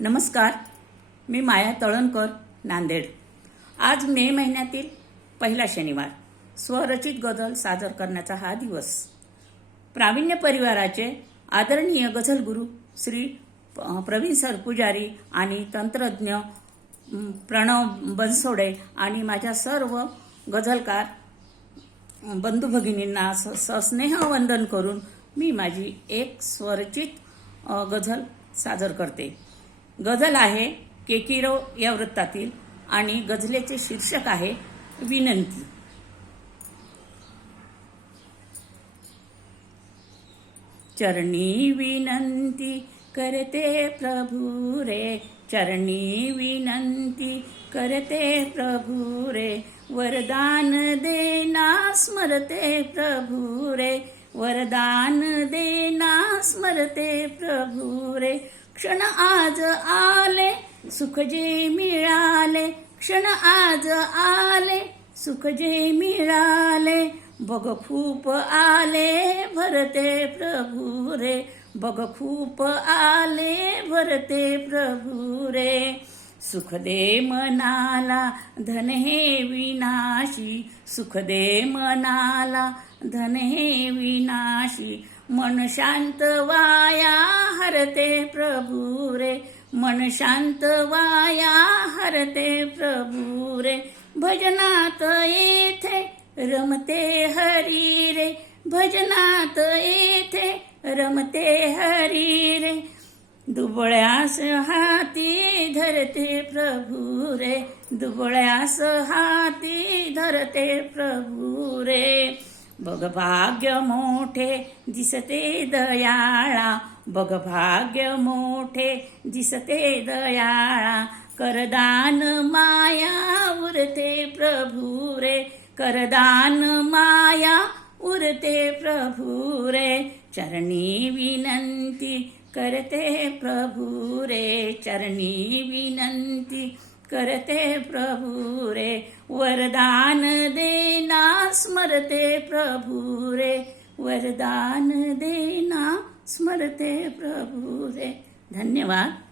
नमस्कार मी माया तळणकर नांदेड. आज मे महिन्यातील पहिला शनिवार. स्वरचित गझल सादर करण्याचा हा दिवस. प्रावीण्य परिवाराचे आदरणीय गझल गुरु श्री प्रवीण सर पुजारी आणि तंत्रज्ञ प्रणव बनसोडे आणि माझ्या सर्व गझलकार बंधू भगिनींना स- सस्नेह वंदन करून मी माझी एक स्वरचित गझल सादर करते. गझल आहे केकिरो या वृत्तातील आणि गझलेचे शीर्षक आहे विनंती. चरणी विनंती करते प्रभू रे चरणी विनंती करते प्रभू रे वरदान देना स्मरते प्रभू रे वरदान देना स्मरते प्रभू रे क्षण आज आले सुख जे मिळाले क्षण आज आले सुख जे मिळाले बघ खूप आले भरते प्रभू रे. बघ खूप आले भरते प्रभू रे. सुख दे मनाला धन हे विनाशी सुख दे मनाला धन हे विनाशी. मन शांत वाया हरते प्रभू रे मन शांत वाया हरते प्रभू रे. भजनात येथे रमते हरी रे भजनात येथे रमते हरी दुबळ्यास हाती धरते प्रभू रे. दुबळ्यास हाती धरते प्रभू रे. बघ भाग्य मोठे दिसते दयाळा. बघ भाग्य मोठे दिसते दयाळा. करदान माया उरते प्रभू रे. करदान माया उरते प्रभू रे चरणी विनंती करते प्रभू रे चरणी विनंती करते प्रभू रे वरदान देना स्मरते प्रभू रे वरदान देना स्मरते प्रभू रे धन्यवाद.